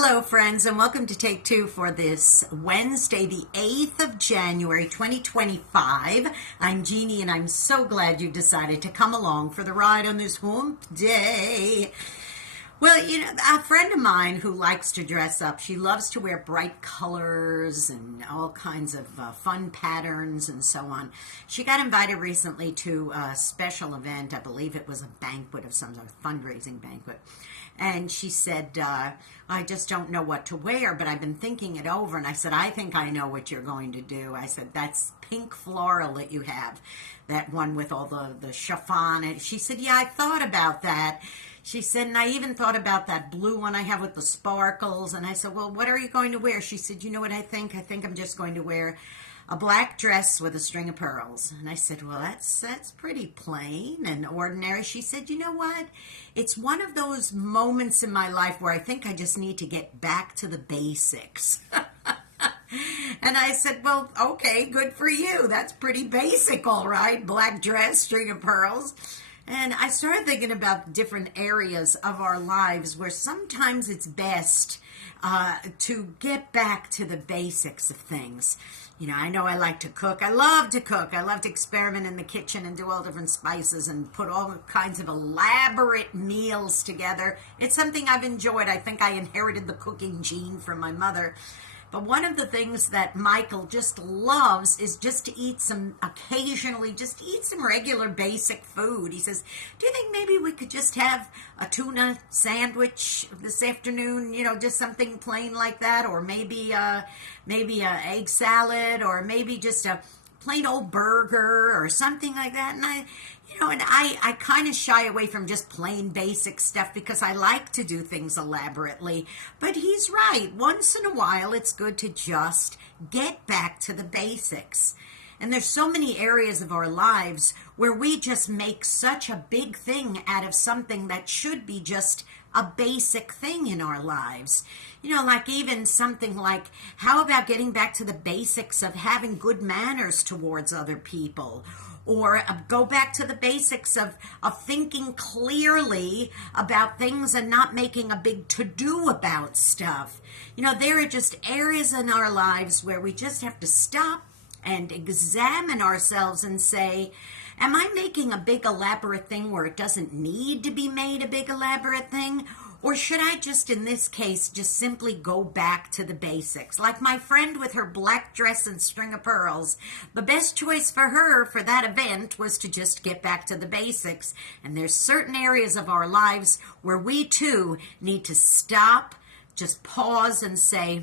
Hello, friends, and welcome to Take Two for this Wednesday, the 8th of January, 2025. I'm Jeannie, and I'm so glad you decided to come along for the ride on this hump day. Well, a friend of mine who likes to dress up, she loves to wear bright colors and all kinds of fun patterns and so on. She got invited recently to a special event. I believe it was a banquet of some sort, fundraising banquet. And she said, I just don't know what to wear, but I've been thinking it over. And I said, I think I know what you're going to do. I said, that's pink floral that you have, that one with all the chiffon. And she said, yeah, I thought about that. She said, and I even thought about that blue one I have with the sparkles. And I said, well, what are you going to wear? She said, you know what I think? I think I'm just going to wear a black dress with a string of pearls. And I said, well, that's pretty plain and ordinary. She said, you know what? It's one of those moments in my life where I think I just need to get back to the basics. And I said, well, okay, good for you. That's pretty basic, all right. Black dress, string of pearls. And I started thinking about different areas of our lives where sometimes it's best to get back to the basics of things. I know I like to cook. I love to cook. I love to experiment in the kitchen and do all different spices and put all kinds of elaborate meals together. It's something I've enjoyed. I think I inherited the cooking gene from my mother. But one of the things that Michael just loves is just to eat occasionally eat some regular basic food. He says, do you think maybe we could just have a tuna sandwich this afternoon? Just something plain like that, or maybe a egg salad, or maybe just a plain old burger or something like that. And I kind of shy away from just plain basic stuff because I like to do things elaborately. But he's right. Once in a while, it's good to just get back to the basics. And there's so many areas of our lives where we just make such a big thing out of something that should be just a basic thing in our lives. Like even something like, how about getting back to the basics of having good manners towards other people? Or go back to the basics of thinking clearly about things and not making a big to-do about stuff. There are just areas in our lives where we just have to stop and examine ourselves and say, am I making a big elaborate thing where it doesn't need to be made a big elaborate thing? Or should I just, in this case, just simply go back to the basics? Like my friend with her black dress and string of pearls, the best choice for her for that event was to just get back to the basics. And there's certain areas of our lives where we too need to stop, just pause and say,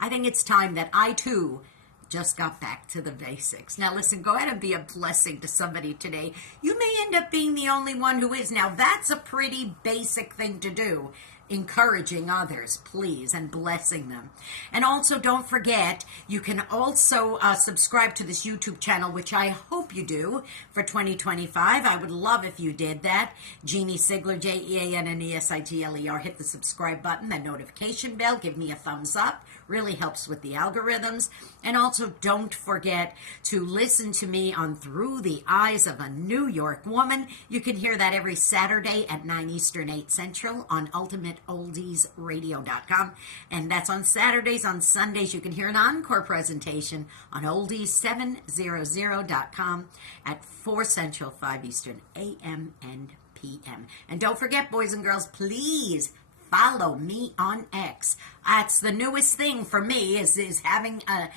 I think it's time that I too just got back to the basics. Now listen, go ahead and be a blessing to somebody today. You may end up being the only one who is. Now that's a pretty basic thing to do. Encouraging others, please, and blessing them. And also don't forget, you can also subscribe to this YouTube channel, which I hope you do for 2025. I would love if you did that. Jeanne Sigler, JeanneSigler. Hit the subscribe button, the notification bell, give me a thumbs up. Really helps with the algorithms. And also don't forget to listen to me on Through the Eyes of a New York Woman. You can hear that every Saturday at 9 Eastern, 8 Central on UltimateOldiesRadio.com. And that's on Saturdays. On Sundays, you can hear an encore presentation on Oldies700.com at 4 Central, 5 Eastern, AM and PM. And don't forget, boys and girls, please follow me on X. That's the newest thing for me is having a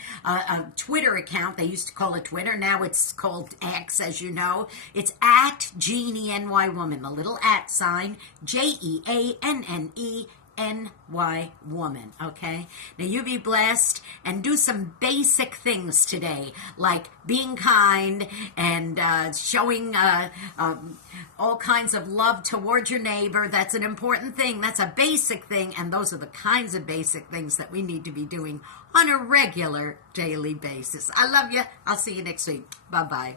Twitter account. They used to call it Twitter. Now it's called X, as you know. It's at Jeanne NY Woman, the little @ sign, JeanneNY Woman, okay? Now you be blessed and do some basic things today, like being kind and showing all kinds of love towards your neighbor. That's an important thing. That's a basic thing, and those are the kinds of basic things that we need to be doing on a regular daily basis. I love you. I'll see you next week. Bye-bye.